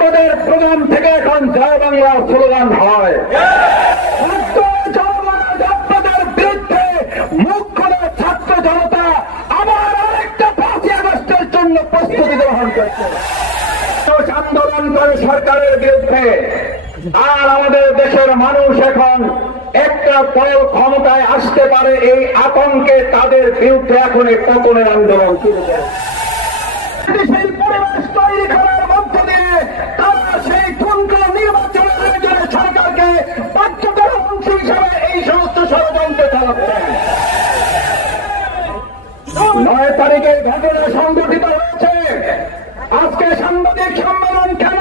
আপনাদের প্রোগ্রাম থেকে এখন জয় বাংলা স্লোগান হয়। আপনাদের বিরুদ্ধে মুখ খুলে ছাত্র জনতা আবার আরেকটা 5ই আগস্টের জন্য প্রস্তুতি গ্রহণ করছে। আন্দোলন করে সরকারের বিরুদ্ধে, আর আমাদের দেশের মানুষ এখন একটা দল ক্ষমতায় আসতে পারে এই আতঙ্কে তাদের বিরুদ্ধে এখন এই পতনের আন্দোলন শুরু করে। সেই পরিবেশ তৈরি করার মধ্য দিয়ে তারা সেই ঠুনকো নির্বাচনের আয়োজনে সরকারকে বাধ্যতার অংশ হিসাবে এই সমস্ত ষড়যন্ত্র চালাচ্ছেন। 9 তারিখে ঘটনা সংঘটিত হয়েছে। আজকে সাংবাদিক সম্মেলন কেন?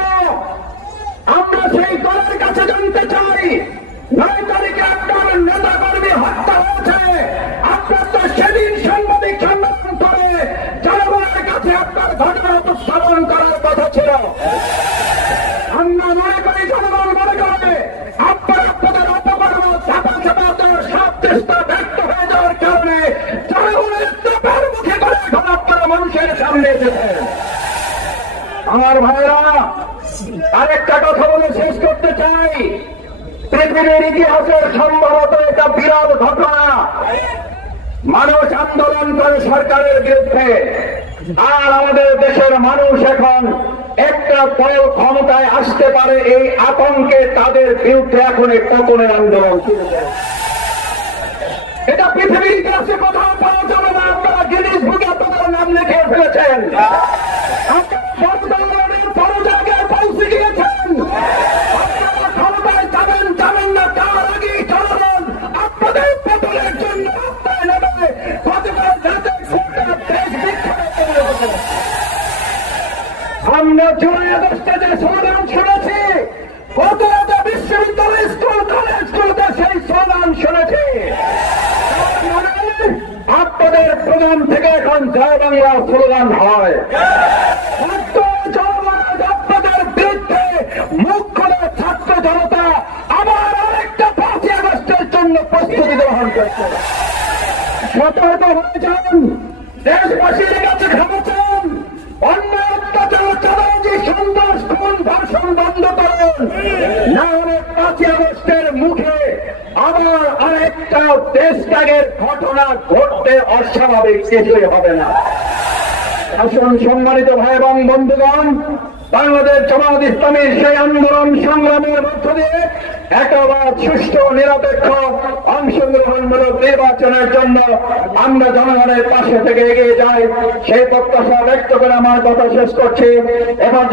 আমরা সেই দলের কাছে জানতে চাই। 9 তারিখে আপনার নেতা কর্মী হত্যা হয়েছে, আপনার তো সেদিন সাংবাদিক সম্মেলন করে জনগণের কাছে আপনার ঘটনা উপস্থাপন করার কথা ছিল। আমরা মনে করি জনগণ মনে করে আপনাদের অপকর্ম চাপা চাপাতের সব চেষ্টা ব্যর্থ হয়ে যাওয়ার কারণে জনগণের চাপের মুখে করে এখন আপনারা মানুষের সামনে এসেছেন। আমার ভাইরা, আরেকটা কথা বলে শেষ করতে চাই। পৃথিবীর ইতিহাসের সম্ভবত এটা বিরল ঘটনা। মানুষ আন্দোলন করে সরকারের বিরুদ্ধে, আর আমাদের দেশের মানুষ এখন একটা দল ক্ষমতায় আসতে পারে এই আতঙ্কে তাদের বিরুদ্ধে এখন এই পতনের আন্দোলন শুরু করে। এটা পৃথিবীর ইতিহাসে কোথাও পাওয়া যাবে না। আপনারা গিনিস বুকে আপনাদের নাম লিখে ফেলেছেন। আমরা জুলাই আগস্টে যে স্লোগান শুনেছি, কত বিশ্ববিদ্যালয় স্কুল কলেজগুলোতে সেই স্লোগান শুনেছি। আপনাদের প্রোগ্রাম থেকে এখন জয় বাংলা স্লোগান হয়। আপনাদের বিরুদ্ধে মুখ খুলে ছাত্র জনতা আবার আরেকটা 5ই আগস্টের জন্য প্রস্তুতি গ্রহণ করছে। সতর্ক হয়ে যান, দেশবাসীর কাছে ক্ষমা চান, অন্য অত্যাচার চালাঞ্জি সন্ত্রাস খুন ধর্ষণ বন্ধ করুন, না হলে 5ই আগস্টের মুখে আবার আরেকটা দেশ ত্যাগের ঘটনা ঘটতে অস্বাভাবিক কিছুই হবে না। আসুন সম্মানিত ভাই এবং বন্ধুগণ, বাংলাদেশ জামায়াত ইসলামীর সেই আন্দোলন সংগ্রামের মধ্য দিয়ে একেবারে সুষ্ঠু নিরপেক্ষ অংশগ্রহণমূলক নির্বাচনের জন্য আমরা জনগণের পাশে থেকে এগিয়ে যাই, সেই প্রত্যাশা ব্যক্ত করে আমার কথা শেষ করছি। এবার